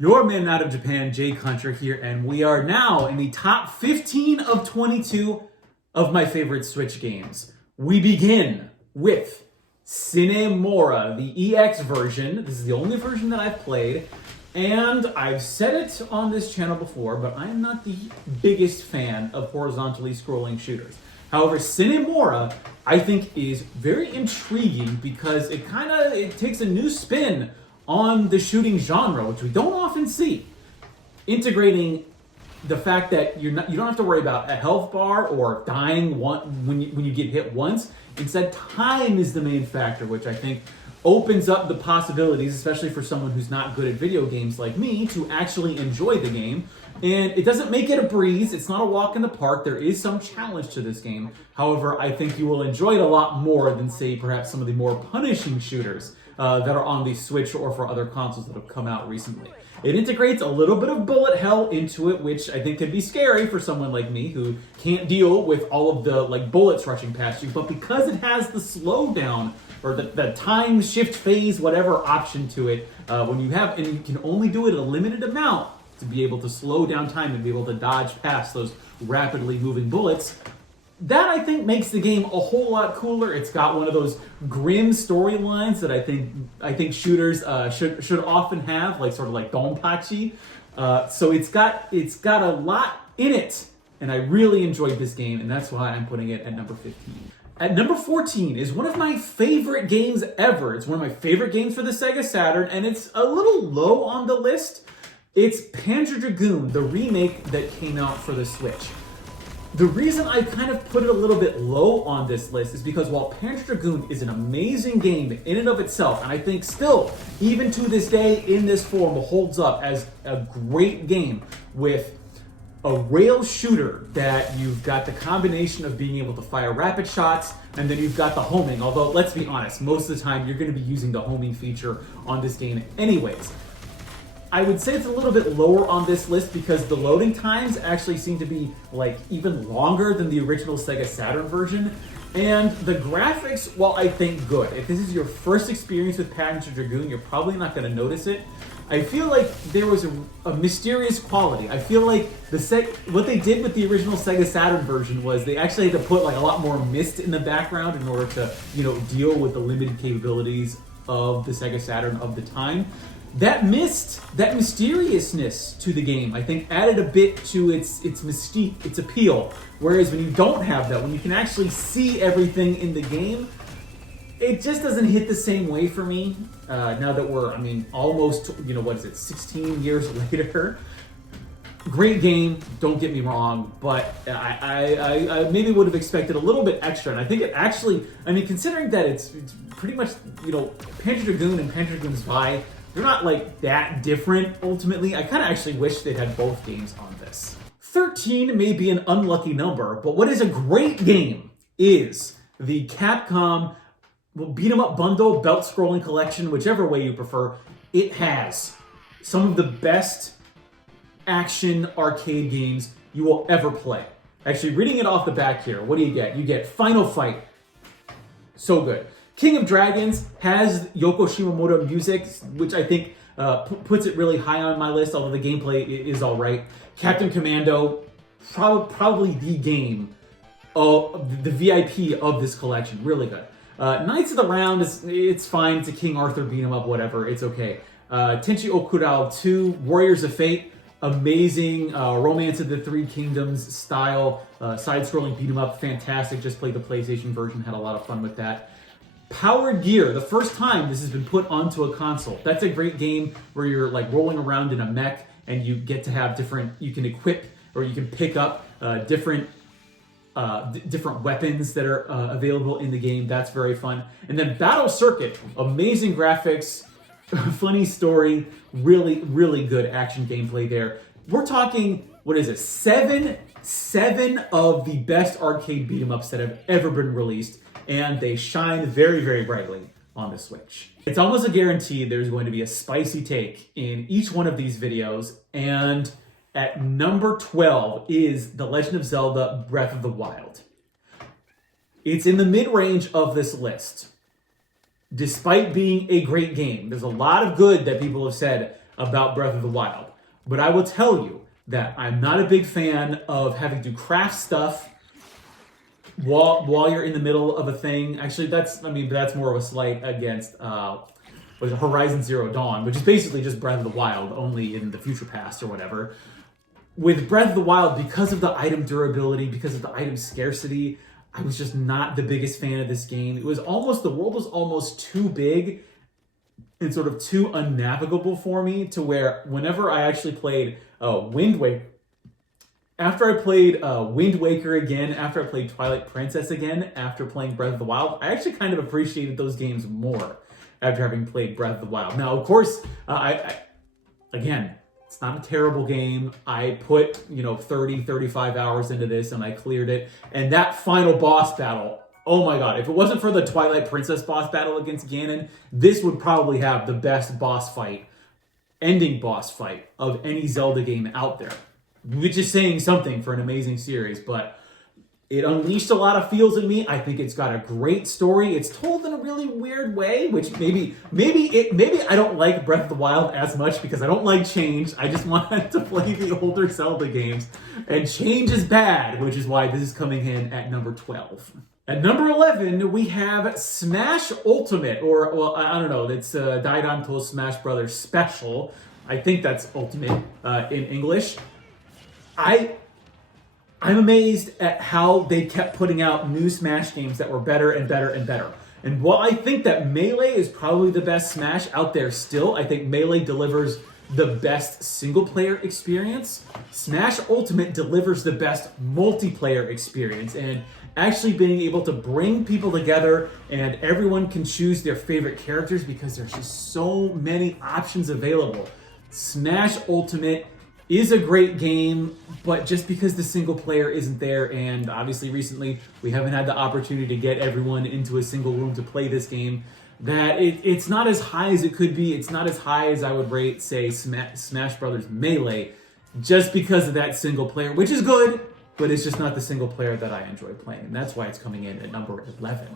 Your man out of Japan, Jay Contra here, and we are now in the top 15 of 22 of my favorite Switch games. We begin with Cinemora, the EX version. This is the only version that I've played, and I've said it on this channel before, but I am not the biggest fan of horizontally scrolling shooters. However, Cinemora, I think, is very intriguing because it takes a new spin on the shooting genre, which we don't often see. Integrating the fact that you don't have to worry about a health bar or dying when you get hit once. Instead, time is the main factor, which I think opens up the possibilities, especially for someone who's not good at video games like me, to actually enjoy the game. And it doesn't make it a breeze. It's not a walk in the park. There is some challenge to this game. However, I think you will enjoy it a lot more than, say, perhaps some of the more punishing shooters that are on the Switch or for other consoles that have come out recently. It integrates a little bit of bullet hell into it, which I think could be scary for someone like me who can't deal with all of the bullets rushing past you. But because it has the slowdown or the time shift phase, whatever option to it, and you can only do it a limited amount to be able to slow down time and be able to dodge past those rapidly moving bullets. That, I think, makes the game a whole lot cooler. It's got one of those grim storylines that I think shooters should often have, like sort of like Donpachi. So it's got a lot in it, and I really enjoyed this game, and that's why I'm putting it at number 15. At number 14 is one of my favorite games ever. It's one of my favorite games for the Sega Saturn, and it's a little low on the list. It's Panda Dragoon, the remake that came out for the Switch. The reason I kind of put it a little bit low on this list is because while Panda Dragoon is an amazing game in and of itself, and I think still, even to this day, in this form, holds up as a great game with a rail shooter that you've got the combination of being able to fire rapid shots, and then you've got the homing, although let's be honest, most of the time you're going to be using the homing feature on this game anyways. I would say it's a little bit lower on this list because the loading times actually seem to be even longer than the original Sega Saturn version. And the graphics, while I think good, if this is your first experience with Panda Dragoon, you're probably not going to notice it. I feel like there was a mysterious quality. I feel like what they did with the original Sega Saturn version was they actually had to put a lot more mist in the background in order to deal with the limited capabilities of the Sega Saturn of the time. That mist, that mysteriousness to the game, I think added a bit to its mystique, its appeal. Whereas when you don't have that, when you can actually see everything in the game, it just doesn't hit the same way for me. Now that we're, almost, 16 years later. Great game, don't get me wrong, but I maybe would have expected a little bit extra. And I think it actually, considering that it's pretty much, Panda Dragoon and Panda Dragoon Vi, they're not that different ultimately. I kind of actually wish they'd had both games on this. 13 may be an unlucky number, but what is a great game is the Capcom beat 'em up bundle, belt scrolling collection, whichever way you prefer. It has some of the best action arcade games you will ever play. Actually, reading it off the back here, what do you get? You get Final Fight. So good. King of Dragons has Yoko Shimomura music, which I think puts it really high on my list, although the gameplay is all right. Captain Commando, probably the game, the VIP of this collection, really good. Knights of the Round, it's fine, it's a King Arthur beat 'em up, whatever, it's okay. Tenchi Okurao 2, Warriors of Fate, amazing Romance of the Three Kingdoms style, side-scrolling beat 'em up, fantastic, just played the PlayStation version, had a lot of fun with that. Powered Gear, the first time this has been put onto a console. That's a great game where you're rolling around in a mech and you get to have you can equip or you can pick up different weapons that are available in the game. That's very fun. And then Battle Circuit, amazing graphics, funny story, really, really good action gameplay there. We're talking, seven of the best arcade beat 'em ups that have ever been released. And they shine very, very brightly on the Switch. It's almost a guarantee there's going to be a spicy take in each one of these videos, and at number 12 is The Legend of Zelda Breath of the Wild. It's in the mid-range of this list. Despite being a great game, there's a lot of good that people have said about Breath of the Wild. But I will tell you that I'm not a big fan of having to craft stuff while you're in the middle of a thing. Actually, that's more of a slight against Horizon Zero Dawn, which is basically just Breath of the Wild, only in the future past or whatever. With Breath of the Wild, because of the item durability, because of the item scarcity, I was just not the biggest fan of this game. The world was almost too big and sort of too unnavigable for me, to where whenever I actually played Wind Waker, after I played Wind Waker again, after I played Twilight Princess again, after playing Breath of the Wild, I actually kind of appreciated those games more after having played Breath of the Wild. Now, of course, again, it's not a terrible game. I put, 30, 35 hours into this and I cleared it. And that final boss battle, oh my god, if it wasn't for the Twilight Princess boss battle against Ganon, this would probably have the best ending boss fight of any Zelda game out there. Which is saying something for an amazing series, but it unleashed a lot of feels in me. I think it's got a great story. It's told in a really weird way, which maybe I don't like Breath of the Wild as much because I don't like change. I just wanted to play the older Zelda games, and change is bad, which is why this is coming in at number 12. At number 11, we have Smash Ultimate, or, well, I don't know, it's Daidanto Smash Brothers Special. I think that's Ultimate in English. I'm amazed at how they kept putting out new Smash games that were better and better and better. And while I think that Melee is probably the best Smash out there still, I think Melee delivers the best single-player experience. Smash Ultimate delivers the best multiplayer experience, and actually being able to bring people together and everyone can choose their favorite characters because there's just so many options available. Smash Ultimate is a great game, but just because the single player isn't there, and obviously recently we haven't had the opportunity to get everyone into a single room to play this game, that it's not as high as it could be. It's not as high as I would rate, say, Smash Brothers Melee, just because of that single player, which is good, but it's just not the single player that I enjoy playing, and that's why it's coming in at number 11.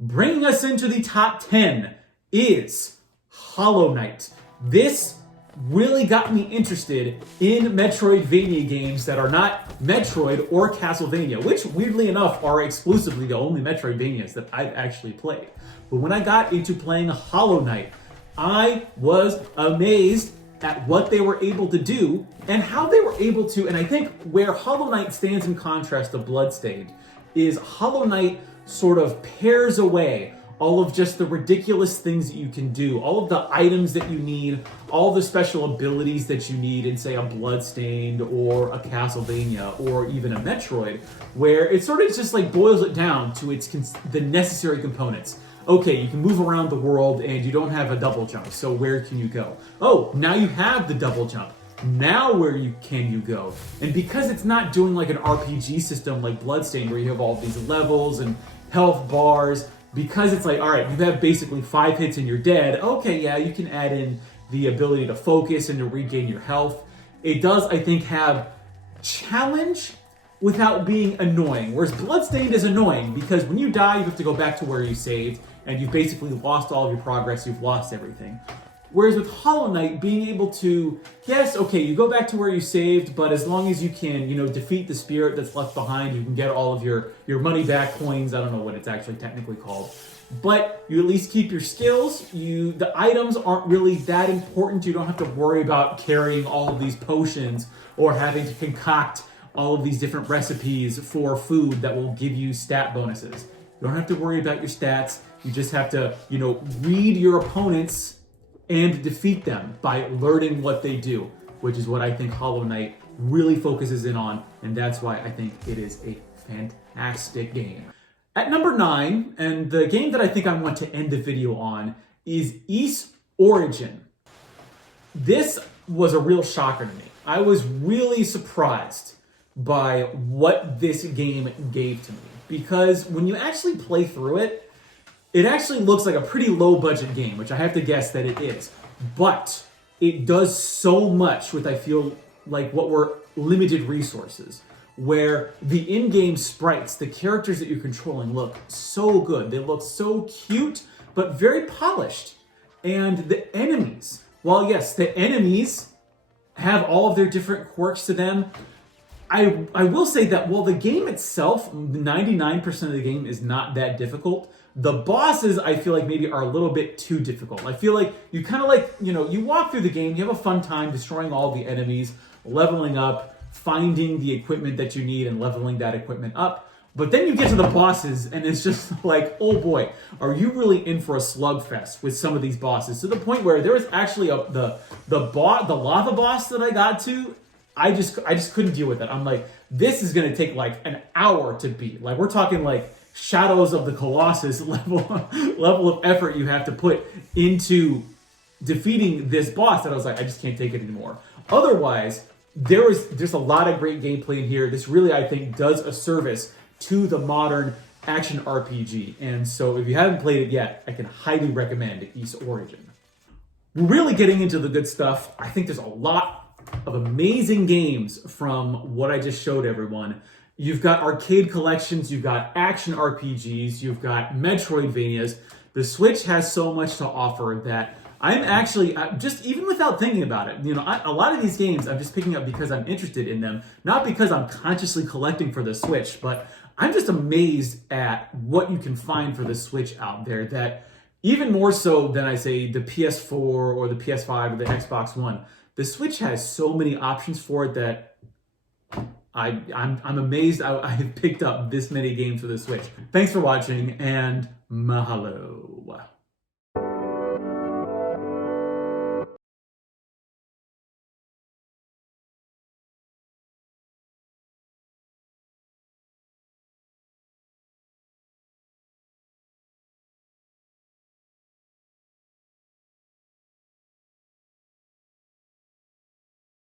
Bringing us into the top 10 is Hollow Knight. This really got me interested in Metroidvania games that are not Metroid or Castlevania, which weirdly enough are exclusively the only Metroidvanias that I've actually played. But when I got into playing Hollow Knight, I was amazed at what they were able to do and how they were able to, and I think where Hollow Knight stands in contrast to Bloodstained is Hollow Knight sort of pares away all of just the ridiculous things that you can do, all of the items that you need, all the special abilities that you need in, say, a Bloodstained or a Castlevania or even a Metroid, where it sort of just like boils it down to the necessary components. Okay, you can move around the world and you don't have a double jump, so where can you go? Oh, now you have the double jump. Now where can you go? And because it's not doing like an RPG system like Bloodstained where you have all these levels and health bars, because it's like, all right, you have basically 5 hits and you're dead. Okay, yeah, you can add in the ability to focus and to regain your health. It does, I think, have challenge without being annoying. Whereas Bloodstained is annoying because when you die, you have to go back to where you saved and you've basically lost all of your progress, you've lost everything. Whereas with Hollow Knight, being able to, yes, okay, you go back to where you saved, but as long as you can, defeat the spirit that's left behind, you can get all of your money back coins. I don't know what it's actually technically called. But you at least keep your skills. The items aren't really that important. You don't have to worry about carrying all of these potions or having to concoct all of these different recipes for food that will give you stat bonuses. You don't have to worry about your stats. You just have to, read your opponents and defeat them by learning what they do, which is what I think Hollow Knight really focuses in on, and that's why I think it is a fantastic game. At number 9, and the game that I think I want to end the video on, is Ys Origin. This was a real shocker to me. I was really surprised by what this game gave to me, because when you actually play through it, it actually looks like a pretty low-budget game, which I have to guess that it is. But it does so much with, I feel like, what were limited resources, where the in-game sprites, the characters that you're controlling, look so good. They look so cute, but very polished. And the enemies while yes, the enemies have all of their different quirks to them, I will say that while the game itself, 99% of the game is not that difficult, the bosses I feel like maybe are a little bit too difficult. I feel like you kind of like, you walk through the game, you have a fun time destroying all the enemies, leveling up, finding the equipment that you need and leveling that equipment up. But then you get to the bosses and it's just like, oh boy, are you really in for a slugfest with some of these bosses? To the point where there was actually the lava boss that I got to, I just couldn't deal with it. I'm like, this is gonna take like an hour to beat. Like we're talking like Shadows of the Colossus level of effort you have to put into defeating this boss that I was like, I just can't take it anymore. Otherwise, there's a lot of great gameplay in here. This really, I think, does a service to the modern action RPG. And so if you haven't played it yet, I can highly recommend Ys Origin. We're really getting into the good stuff. I think there's a lot of amazing games from what I just showed everyone. You've got arcade collections, you've got action RPGs, you've got Metroidvanias. The Switch has so much to offer that I'm actually, just even without thinking about it, a lot of these games I'm just picking up because I'm interested in them, not because I'm consciously collecting for the Switch, but I'm just amazed at what you can find for the Switch out there that even more so than I say the PS4 or the PS5 or the Xbox One, the Switch has so many options for it that I'm amazed I have picked up this many games for the Switch. Thanks for watching and mahalo.